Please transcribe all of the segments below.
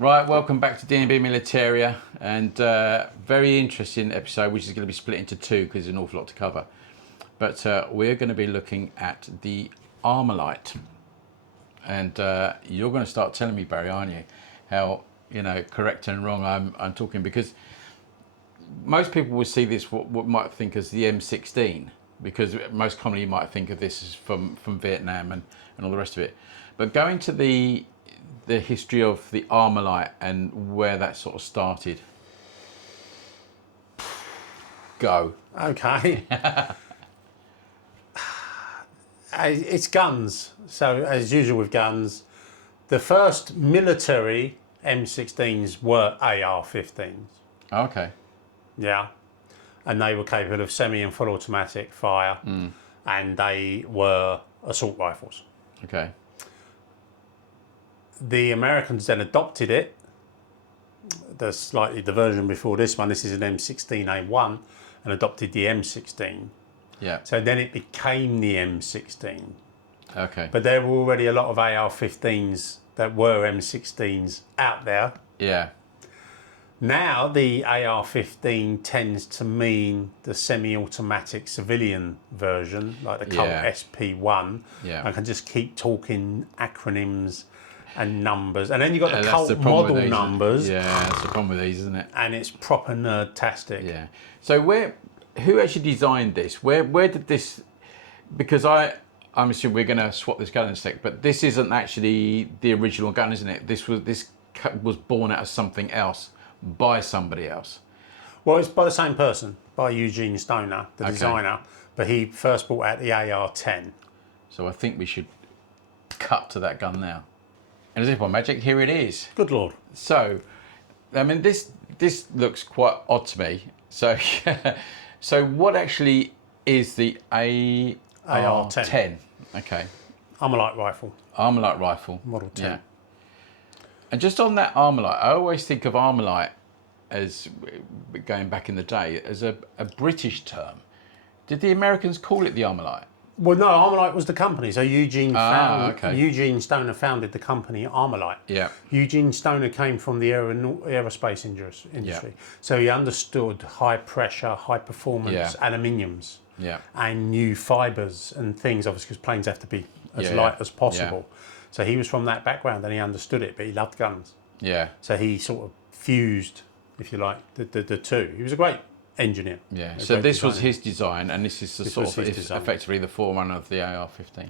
Right, welcome back to D&B Militaria, and very interesting episode, which is going to be split into two because there's an awful lot to cover. But we're going to be looking at the Armalite, and you're going to start telling me, Barry, aren't you, how correct and wrong I'm talking, because most people will see this what might think as the M16, because most commonly you might think of this as from Vietnam and all the rest of it. But going to the history of the Armalite and where that sort of started. Go. Okay. It's guns. So as usual with guns, the first military M16s were AR-15s. Okay. Yeah. And they were capable of semi and full automatic fire, and they were assault rifles. Okay. The Americans then adopted it. The version before this one. This is an M16A1, and adopted the M16. Yeah. So then it became the M16. Okay. But there were already a lot of AR-15s that were M16s out there. Yeah. Now the AR-15 tends to mean the semi-automatic civilian version, like the Colt SP1. Yeah. I can just keep talking acronyms and numbers, and then you've got the That's Colt the problem with model these, numbers. Yeah, that's the problem with these, isn't it? And it's proper nerd-tastic. Yeah. So who actually designed this? Where did this? Because I'm assuming we're going to swap this gun in a sec, but this isn't actually the original gun, isn't it? This was born out of something else by somebody else. Well, it's by the same person, by Eugene Stoner, the designer, but he first brought out the AR-10. So I think we should cut to that gun now. And as if by magic, here it is. Good Lord. So, I mean, this looks quite odd to me. So, so what actually is the AR-10? Okay. Armalite rifle. Armalite rifle. Model 10. Yeah. And just on that Armalite, I always think of Armalite as, going back in the day, as a British term. Did the Americans call it the Armalite? Well, no, Armalite was the company. So Eugene okay. Stoner founded the company Armalite. Yeah. Eugene Stoner came from the aerospace industry. Yeah. So he understood high pressure, high performance aluminiums. Yeah. And new fibres and things, obviously, because planes have to be as light as possible. Yeah. So he was from that background and he understood it, but he loved guns. Yeah. So he sort of fused, if you like, the two. He was a great engineer. Yeah. So this was his design, and this is effectively the forerunner of the AR-15.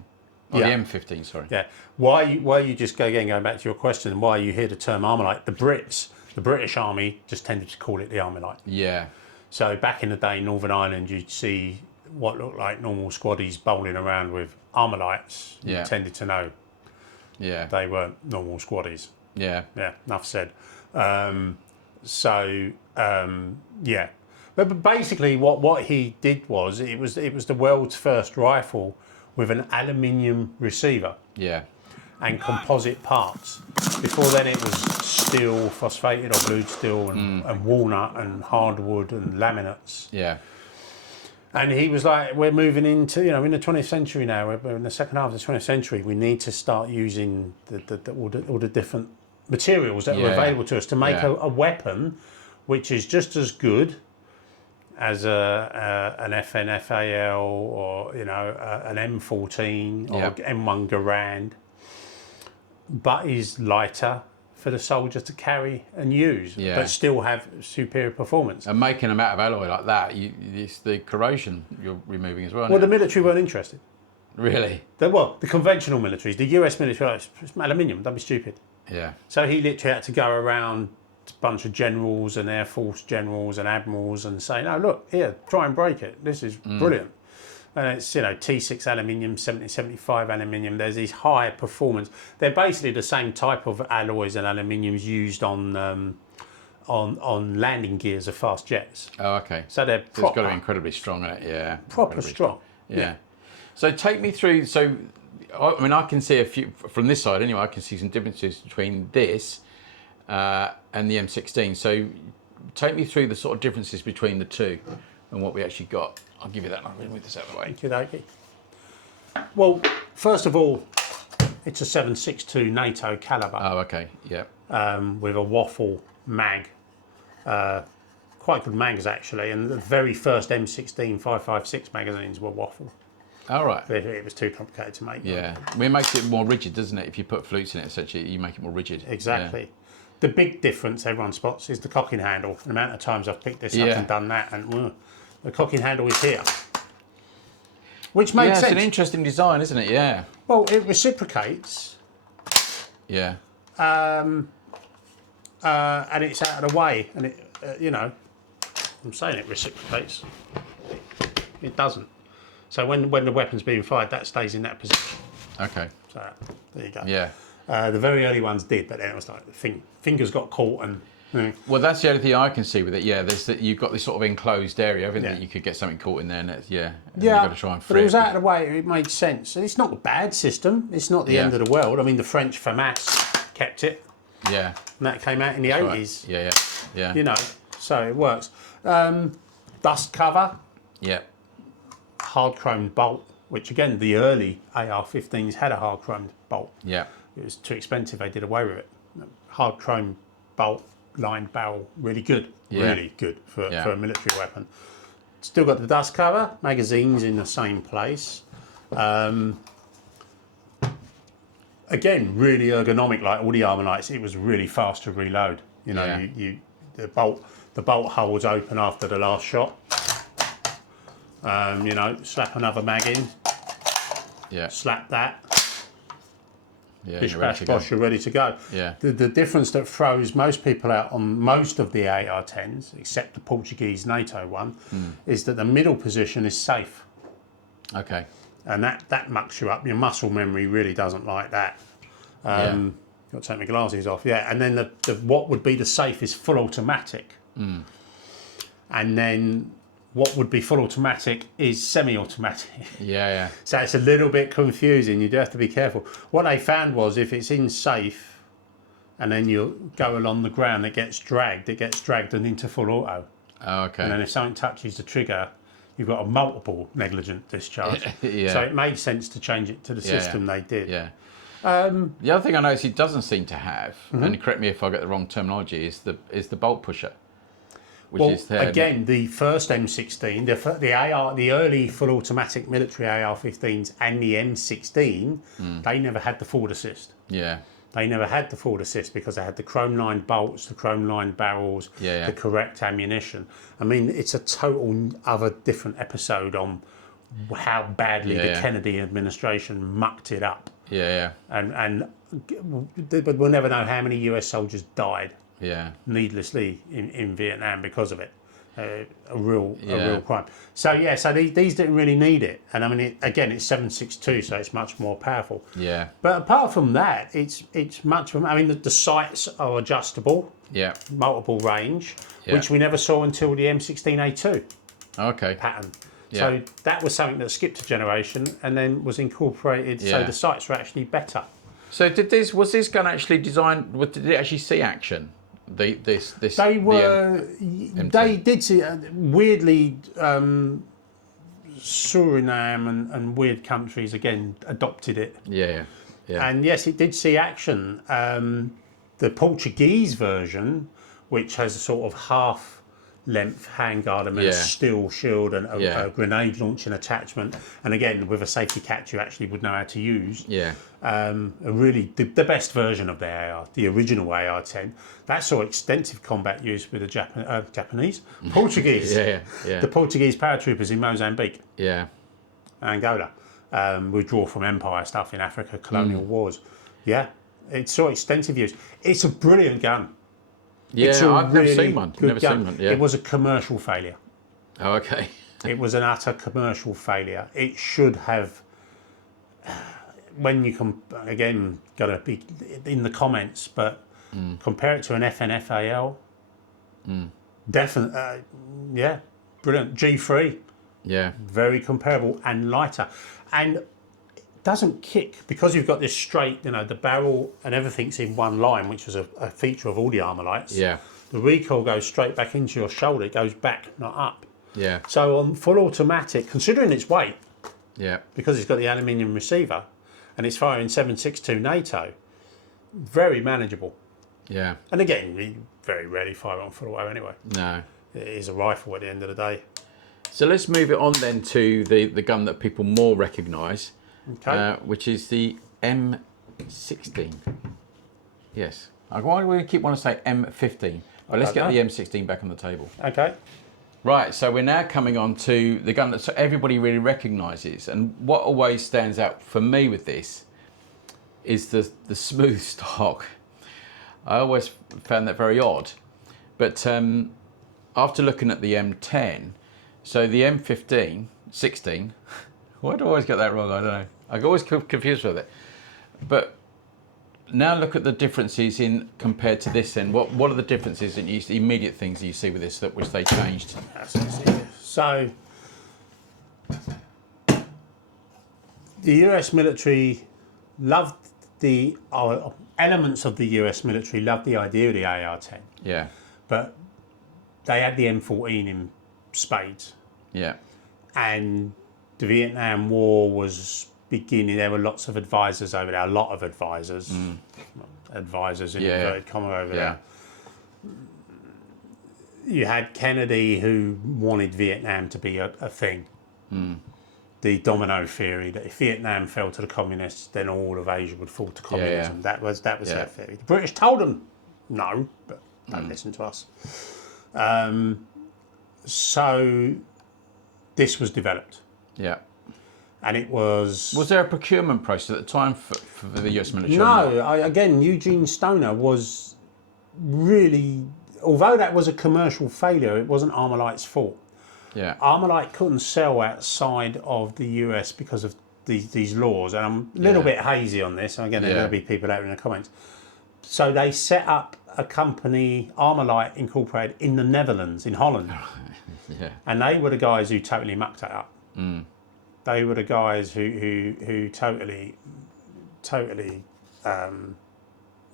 Or the M15, sorry. Yeah. Why you just going back to your question, why you hear the term Armalite, the British Army just tended to call it the Armalite. Yeah. So back in the day, Northern Ireland, you'd see what looked like normal squaddies bowling around with Armalites. You tended to know they weren't normal squaddies. Yeah. Yeah, enough said. But basically what he did was it was the world's first rifle with an aluminium receiver. Yeah. And composite parts. Before then it was steel, phosphated or blued steel and walnut and hardwood and laminates. Yeah. And he was like, we're moving into, in the 20th century now, we're in the second half of the 20th century, we need to start using all the different materials that are available to us to make a weapon which is just as good as an FNFAL or, an M14 or M1 Garand, but is lighter for the soldier to carry and use, but still have superior performance. And making them out of alloy like that, it's the corrosion you're removing as well. Well, the military weren't interested. Really? The conventional militaries, the US military, it's aluminium, don't be stupid. Yeah. So he literally had to go around a bunch of generals and Air Force generals and admirals and say, no, look, here, try and break it. This is brilliant. And it's, T6 aluminium, 7075 aluminium. There's these high performance. They're basically the same type of alloys and aluminiums used on landing gears of fast jets. Oh, okay. So they're proper. It's got to be incredibly strong in it, Proper strong. Yeah. So take me through, I mean, I can see a few, from this side anyway, I can see some differences between this and the M16. So take me through the sort of differences between the two and what we actually got. I'll give you that. I'll move this out of the way. Okey-dokey. Well, first of all, it's a 7.62 NATO calibre. Oh, okay. Yeah. with a waffle mag. Quite good mags actually, and the very first M16 5.56 magazines were waffle. All right. It was too complicated to make. Yeah, I mean, it makes it more rigid, doesn't it? If you put flutes in it, essentially, you make it more rigid. Exactly. Yeah. The big difference everyone spots is the cocking handle. The amount of times I've picked this up and done that, and the cocking handle is here, which makes sense. It's an interesting design, isn't it? Yeah. Well, it reciprocates. Yeah. And it's out of the way, and it, I'm saying it reciprocates. It doesn't. So when the weapon's being fired, that stays in that position. Okay. So there you go. Yeah. The very early ones did, but then it was like fingers got caught and. Well, that's the only thing I can see with it. Yeah, there's that you've got this sort of enclosed area, haven't you? Yeah. You could get something caught in there, and it's, and Yeah, you've got to try and free but it was out of the way. It made sense. And it's not a bad system. It's not the end of the world. I mean, the French FAMAS kept it. Yeah. And that came out in the 80s. Right. Yeah. So it works. Dust cover, Yeah. hard chromed bolt, which again, the early AR-15s had a hard chromed bolt. Yeah. It was too expensive, they did away with it. Hard chrome bolt, lined barrel, really good. Yeah. Really good for a military weapon. Still got the dust cover, magazines in the same place. Again, really ergonomic, like all the Armalites. It was really fast to reload. The bolt holds open after the last shot. Slap another mag in. Yeah. Slap that. Yeah. Bish You're ready bash to go. bosh, you're ready to go. Yeah. The difference that throws most people out on most of the AR-10s, except the Portuguese NATO one, is that the middle position is safe. Okay. And that mucks you up. Your muscle memory really doesn't like that. Got to take my glasses off. Yeah, and then the what would be the safe is full automatic. And then what would be full automatic is semi-automatic. Yeah. So it's a little bit confusing. You do have to be careful. What they found was if it's in safe and then you go along the ground, it gets dragged and into full auto. Oh, okay. And then if something touches the trigger, you've got a multiple negligent discharge. Yeah. So it made sense to change it to the system they did. Yeah. The other thing I noticed it doesn't seem to have, and correct me if I get the wrong terminology, is the bolt pusher. Again, the first M16, the early full automatic military AR-15s and the M16, they never had the forward assist. Yeah. They never had the forward assist because they had the chrome-lined bolts, the chrome-lined barrels, the correct ammunition. I mean, it's a total other different episode on how badly the Kennedy administration mucked it up. Yeah. But we'll never know how many US soldiers died. Yeah. Needlessly in Vietnam because of it. A real crime. So these didn't really need it. And I mean, it's 7.62, so it's much more powerful. Yeah. But apart from that, it's much. I mean, the sights are adjustable. Yeah. Multiple range, which we never saw until the M16A2 Okay. pattern. Yeah. So that was something that skipped a generation and then was incorporated. So the sights were actually better. So was this gun actually designed? Did it actually see action? They did see weirdly. Suriname and weird countries again adopted it. Yeah. And yes, it did see action. The Portuguese version, which has a sort of half-length handguard and a steel shield and a grenade launching attachment, and again with a safety catch you actually would know how to use. Yeah. Really the best version of the original AR-10. That saw extensive combat use with the Portuguese. The Portuguese paratroopers in Mozambique. Yeah. Angola. Withdraw from empire stuff in Africa, colonial wars. Yeah, it saw extensive use. It's a brilliant gun. Yeah, I've never seen one. Yeah. It was a commercial failure. Oh, okay. It was an utter commercial failure. It should have. When you gotta be in the comments, but compare it to an FNFAL. Definitely, brilliant. G3. Yeah. Very comparable and lighter, and it doesn't kick because you've got this straight. The barrel and everything's in one line, which was a feature of all the Armalites. Yeah. The recoil goes straight back into your shoulder. It goes back, not up. Yeah. So on full automatic, considering its weight, because it's got the aluminium receiver, and it's firing 7.62 NATO, very manageable. And again, we very rarely fire on full auto anyway. No. It is a rifle at the end of the day. So let's move it on then to the gun that people more recognise, which is the M16. Yes. Why do we keep wanting to say M15? Well, let's get the M16 back on the table. Okay. Right, so we're now coming on to the gun that everybody really recognises. And what always stands out for me with this is the smooth stock. I always found that very odd. But after looking at the M10, so the M15, 16, why do I always get that wrong? I don't know. I get always confused with it. But now look at the differences in compared to this then. What are the differences and the immediate things that you see with this that which they changed? So the US military loved elements of the US military loved the idea of the AR-10. Yeah. But they had the M14 in spades. Yeah. And the Vietnam War was beginning. There were lots of advisors over there, a lot of advisors. Advisors in inverted comma over there. You had Kennedy, who wanted Vietnam to be a thing. The domino theory, that if Vietnam fell to the communists, then all of Asia would fall to communism. That was their theory. The British told them no, but don't listen to us. So this was developed. Yeah. And it was... Was there a procurement process at the time for the US military? No, again, Eugene Stoner was really... Although that was a commercial failure, it wasn't Armalite's fault. Yeah. Armalite couldn't sell outside of the US because of these laws. And I'm a little bit hazy on this. Again, there will be people out in the comments. So they set up a company, Armalite Incorporated, in the Netherlands, in Holland. And they were the guys who totally mucked it up. They were the guys who totally,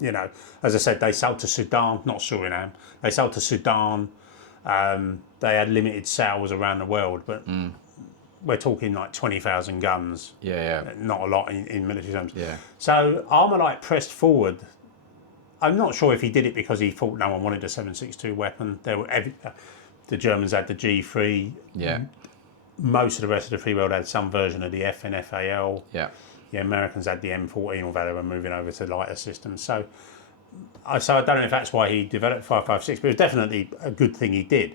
you know, as I said, they sold to Sudan, not Suriname. They sold to Sudan. They had limited sales around the world, but we're talking like 20,000 guns. Not a lot in military terms. So Armalite pressed forward. I'm not sure if he did it because he thought no one wanted a 7.62 weapon. The Germans had the G3. Most of the rest of the free world had some version of the FNFAL. The Americans had the M14, although they were moving over to lighter systems. So I don't know if that's why he developed 5.56, but it was definitely a good thing he did.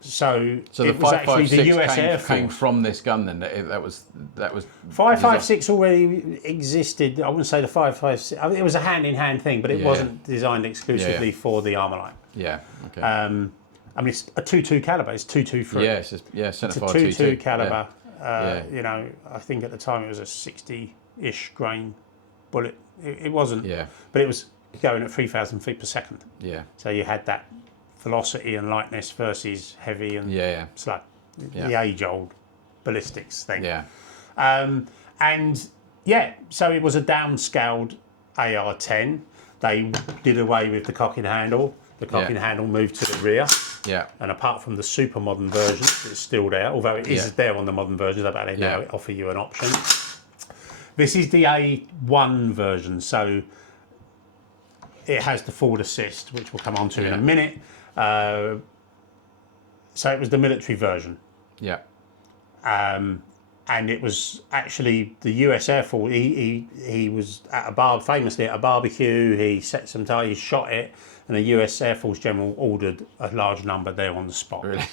So the it was actually the US Air Force came from this gun then. That was 5.56 already existed. I wouldn't say the 5.56. I mean, it was a hand-in-hand thing, but it wasn't designed exclusively for the Armalite. I mean, it's a 2.2 caliber. It's 2.23. It's a 2.2 caliber. You know, I think at the time it was a 60-ish grain bullet. It wasn't, but it was going at 3,000 feet per second. So you had that velocity and lightness versus heavy and slow. The age-old ballistics thing. So it was a downscaled AR-10. They did away with the cocking handle. The cocking handle moved to the rear. And apart from the super modern version, it's still there, although it is there on the modern versions, but they now offer you an option. This is the A1 version, so it has the forward assist, which we'll come on to in a minute. So it was the military version. And it was actually the US Air Force. He was at famously at a barbecue. He set some time, he shot it, and the US Air Force general ordered a large number there on the spot. Really?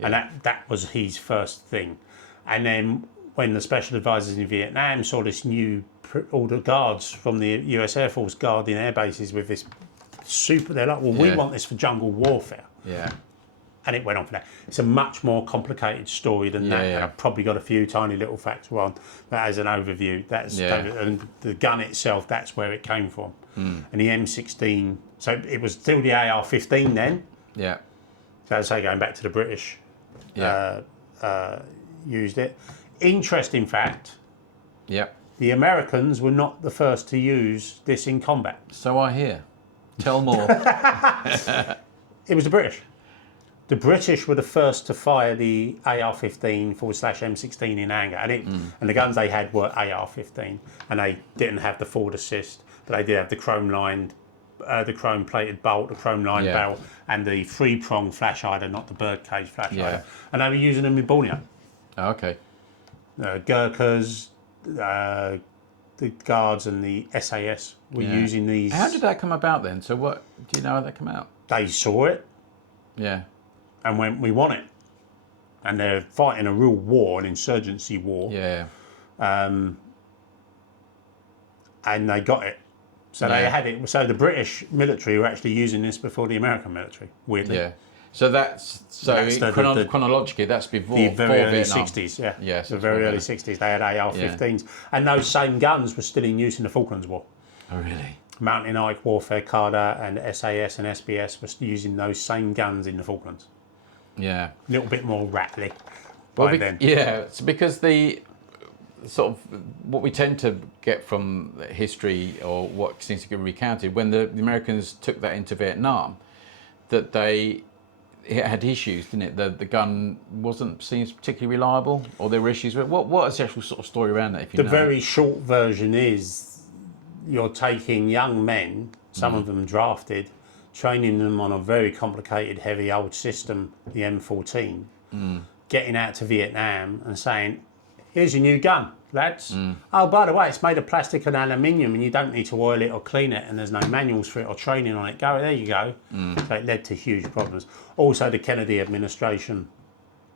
And that was his first thing. And then when the special advisors in Vietnam saw this new order guards from the US Air Force guarding air bases with this they're like, well, we want this for jungle warfare. And it went on for that. It's a much more complicated story than that. And I've probably got a few tiny little facts on, but as an overview, and the gun itself, that's where it came from. And the M16, so it was still the AR-15 then. So as I say, going back to the British, used it. Interesting fact. The Americans were not the first to use this in combat. So I hear. Tell more. It was the British. The British were the first to fire the AR-15 /M16 in anger, and the guns they had were AR-15, and they didn't have the forward assist. but they did have the chrome-lined, the chrome-plated bolt, the chrome-lined barrel, and the three-prong flash hider, not the birdcage flash hider. And they were using them in Borneo. Oh, okay. Gurkhas, the Guards and the SAS were using these. How did that come about then? So what, do you know how that came out? They saw it Yeah. and went, we want it. And they're fighting a real war, an insurgency war. Yeah. And they got it. So they had it. So the British military were actually using this before the American military, weirdly. Yeah. So that's chronologically that's before the very early Vietnam. 60s, yeah. Yes, the very early 60s. They had AR-15s. And those same guns were still in use in the Falklands War. Oh, really? Mountain Ike Warfare, Carter and SAS and SBS were using those same guns in the Falklands. Yeah. A little bit more rattly by then. Yeah, it's because the sort of what we tend to get from history, or what seems to get recounted, when the Americans took that into Vietnam, that it had issues, didn't it? The gun seems particularly reliable, or there were issues with it. What is the actual sort of story around that? If you know? The very short version is you're taking young men, some of them drafted, training them on a very complicated, heavy old system, the M14, getting out to Vietnam and saying, here's your new gun, lads. Oh, by the way, it's made of plastic and aluminium and you don't need to oil it or clean it and there's no manuals for it or training on it. Go, there you go. So it led to huge problems. Also, the Kennedy administration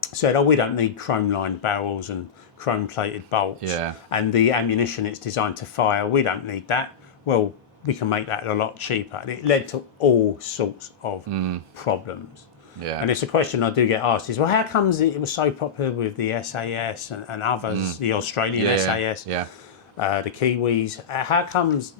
said, oh, we don't need chrome-lined barrels and chrome-plated bolts. Yeah. And the ammunition it's designed to fire, we don't need that. Well, we can make that a lot cheaper. And it led to all sorts of problems. Yeah. And it's a question I do get asked is, well, how comes it was so popular with the SAS and others, the Australian SAS, the Kiwis? How comes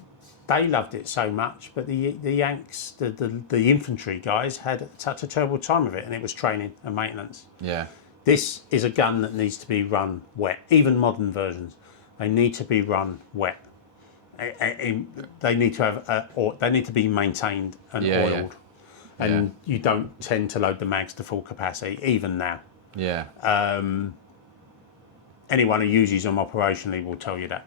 they loved it so much, but the Yanks, the infantry guys, had such a terrible time with it, and it was training and maintenance. Yeah. This is a gun that needs to be run wet. Even modern versions, they need to be run wet. They need to have, they need to be maintained and oiled. And you don't tend to load the mags to full capacity, even now. Yeah. Anyone who uses them operationally will tell you that.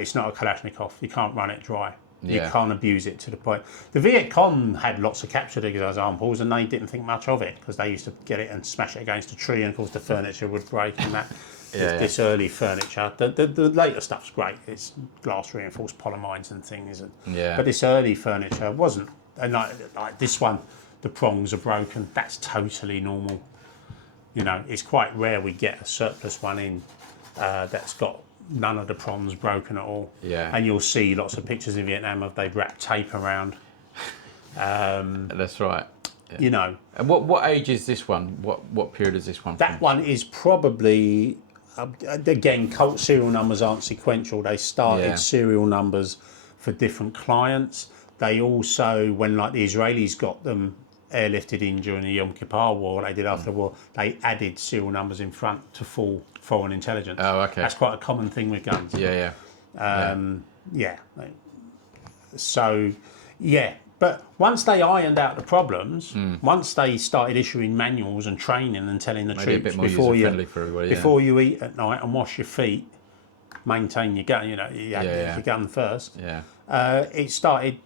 It's not a Kalashnikov. You can't run it dry. You can't abuse it to the point. The Viet Cong had lots of captured examples, and they didn't think much of it because they used to get it and smash it against a tree, and of course the furniture would break and that. This early furniture. The later stuff's great. It's glass reinforced polymines and things. But this early furniture wasn't. And like this one, the prongs are broken. That's totally normal. You know, it's quite rare we get a surplus one in that's got none of the prongs broken at all. Yeah. And you'll see lots of pictures in Vietnam of they've wrapped tape around. That's right. Yeah. You know. And what age is this one? What period is this one? That one is probably, again, Colt serial numbers aren't sequential. They started serial numbers for different clients. They also, when like the Israelis got them airlifted in during the Yom Kippur War, they did after the war, they added serial numbers in front to full foreign intelligence. Oh, okay. That's quite a common thing with guns. So, but once they ironed out the problems, once they started issuing manuals and training and telling the troops before you eat at night and wash your feet, maintain your gun, your gun first. It started.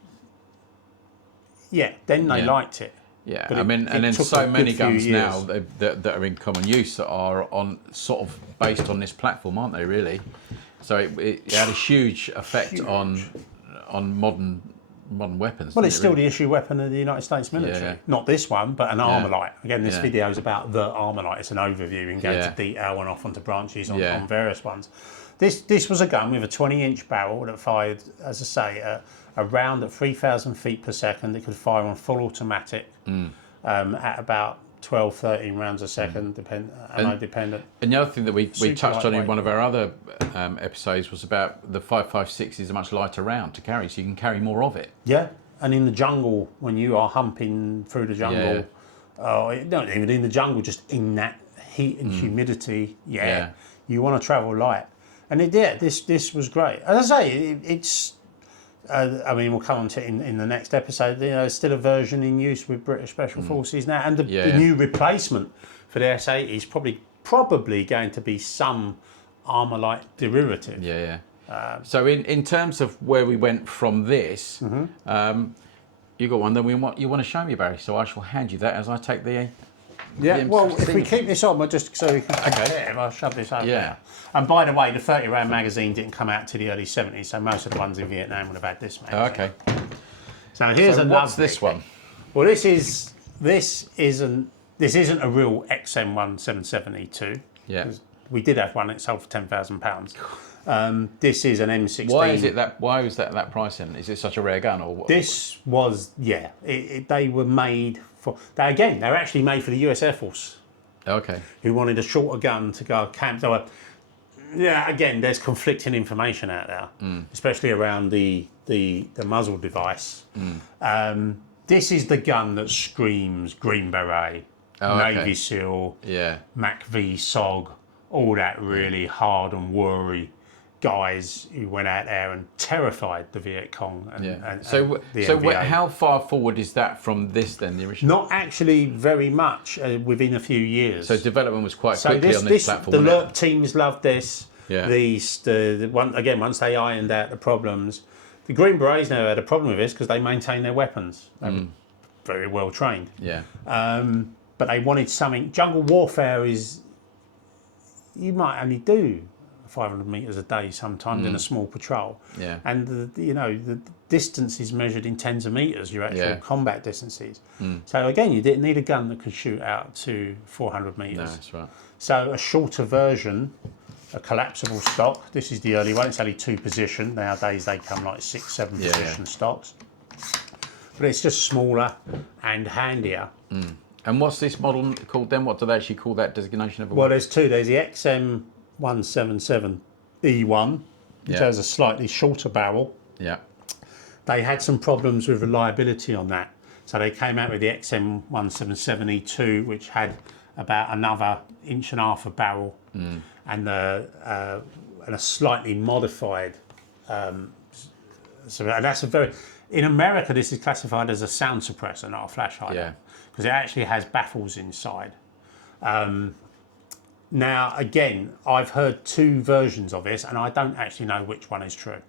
Then they liked it. Yeah, I mean, and then so many guns now that are in common use that are on sort of based on this platform, aren't they? Really, so it had a huge effect on modern weapons. Well, it's still the issue weapon of the United States military. Not this one, but an Armalite. Again, this video is about the Armalite. It's an overview and go into detail and off onto branches on various ones. This was a gun with a 20-inch barrel that fired, as I say, a round at 3,000 feet per second. It could fire on full automatic at about 12, 13 rounds a second, dependent. And the other thing that we touched on in one of our other episodes was about the 5.56 is a much lighter round to carry, so you can carry more of it. Yeah, and in the jungle, when you are humping through the jungle, not even in the jungle, just in that heat and humidity, you want to travel light. And this was great. As I say, it's. I mean, we'll come on to it in the next episode. There's still a version in use with British Special Forces now, and the new replacement for the S80 is probably going to be some Armalite derivative. So in terms of where we went from this, you got one that you want to show me, Barry. So I shall hand you that as I take the. Yeah, well, if we keep this on, we'll just so we can Okay. I'll shove this over. Yeah. There. And by the way, the 30 round magazine didn't come out to the early 70s, so most of the ones in Vietnam would have had this magazine. Okay. So here's So another. what's this one? Well, this isn't a real XM177E2. Yeah. We did have one that sold for £10,000. This is an M16. Why was that price then? Is it such a rare gun or what? This was they were made for. They're actually made for the US Air Force, Okay. who wanted a shorter gun to go camp. So, again, there's conflicting information out there, especially around the muzzle device. This is the gun that screams Green Beret, Navy SEAL, Mac V SOG, all that really hard and worry guys who went out there and terrified the Viet Cong and the NVA. How far forward is that from this then, the original? Not actually very much within a few years. So development was quite quickly on this platform. The LERP teams loved this. Yeah. Once they ironed out the problems, the Green Berets never had a problem with this because they maintained their weapons. They were very well trained. Yeah. But they wanted something. Jungle warfare is, you might only do 500 metres a day sometimes in a small patrol. Yeah. And the distance is measured in tens of metres, your actual combat distances. So again, you didn't need a gun that could shoot out to 400 metres. No, that's right. So a shorter version, a collapsible stock. This is the early one. It's only 2 position. Nowadays they come like 6, 7 position stocks. But it's just smaller and handier. And what's this model called then? What do they actually call that designation of a Well, there's 2. There's the XM177E1, which has a slightly shorter barrel. Yeah. They had some problems with reliability on that. So they came out with the XM177E2, which had about another 1.5 inches of barrel and a slightly modified. So that's in America, this is classified as a sound suppressor, not a flash hider, because it actually has baffles inside. Now, again, I've heard 2 versions of this, and I don't actually know which one is true.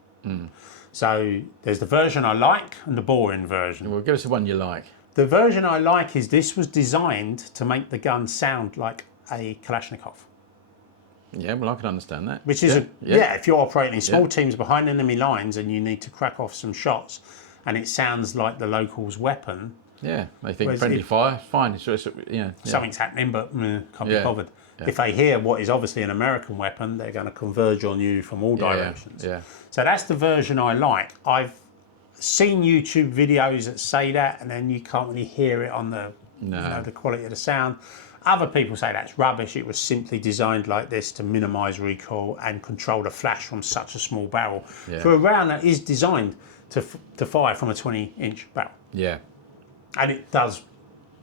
So there's the version I like and the boring version. Well, give us the one you like. The version I like is this was designed to make the gun sound like a Kalashnikov. Yeah, well, I can understand that. Which is if you're operating in small teams behind enemy lines and you need to crack off some shots, and it sounds like the locals' weapon. Yeah, they think friendly fire, fine. Something's happening, but can't be bothered. Yeah. If they hear what is obviously an American weapon, they're going to converge on you from all directions. Yeah. So that's the version I like. I've seen YouTube videos that say that, and then you can't really hear it on the the quality of the sound. Other people say that's rubbish. It was simply designed like this to minimise recoil and control the flash from such a small barrel for a round that is designed to fire from a 20-inch barrel. Yeah. And it does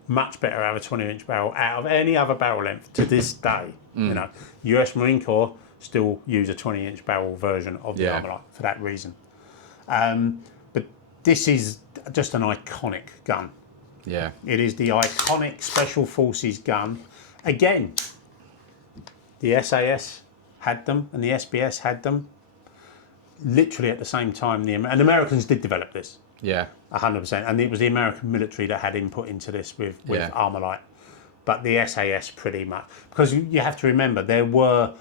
much better out of a 20-inch barrel out of any other barrel length to this day. US Marine Corps still use a 20-inch barrel version of the Armalite for that reason. But this is just an iconic gun. Yeah. It is the iconic Special Forces gun. Again, the SAS had them and the SBS had them literally at the same time. And the Americans did develop this. Yeah. 100%. And it was the American military that had input into this with Armalite. But the SAS pretty much. Because you have to remember, there were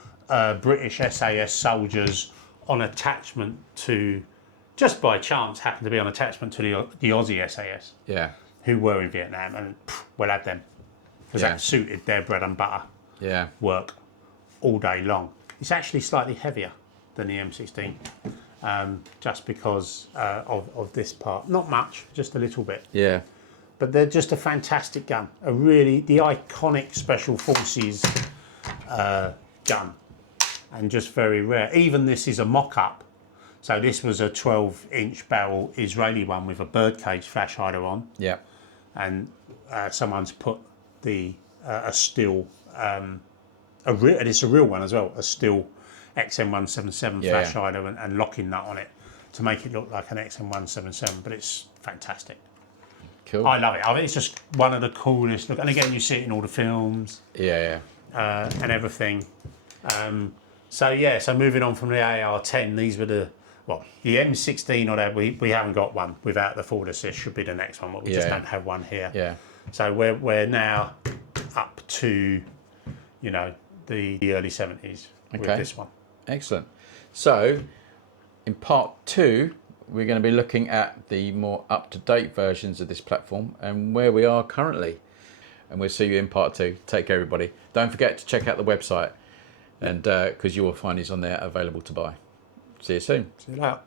British SAS soldiers on attachment to, just by chance, happened to be on attachment to the Aussie SAS. Yeah. Who were in Vietnam, and we'll have them. Because that suited their bread and butter work all day long. It's actually slightly heavier than the M16. Just because of this part. Not much, just a little bit. Yeah. But they're just a fantastic gun. The iconic Special Forces gun. And just very rare. Even this is a mock-up. So this was a 12-inch barrel Israeli one with a birdcage flash hider on. Yeah. And someone's put a steel, and it's a real one as well, a steel XM177 flash hider and locking nut on it to make it look like an XM177, but it's fantastic. Cool. I love it. I mean, it's just one of the coolest. And again, you see it in all the films. And everything. So yeah, so moving on from the AR-10, these were the M16 or that we haven't got one without the forward assist. Should be the next one, but we just don't have one here. Yeah. So we're now up to, you know, the early 70s with this one. Excellent. So in part 2, we're going to be looking at the more up-to-date versions of this platform and where we are currently. And we'll see you in part 2. Take care, everybody. Don't forget to check out the website, and because you will find these on there available to buy. See you soon. See you later.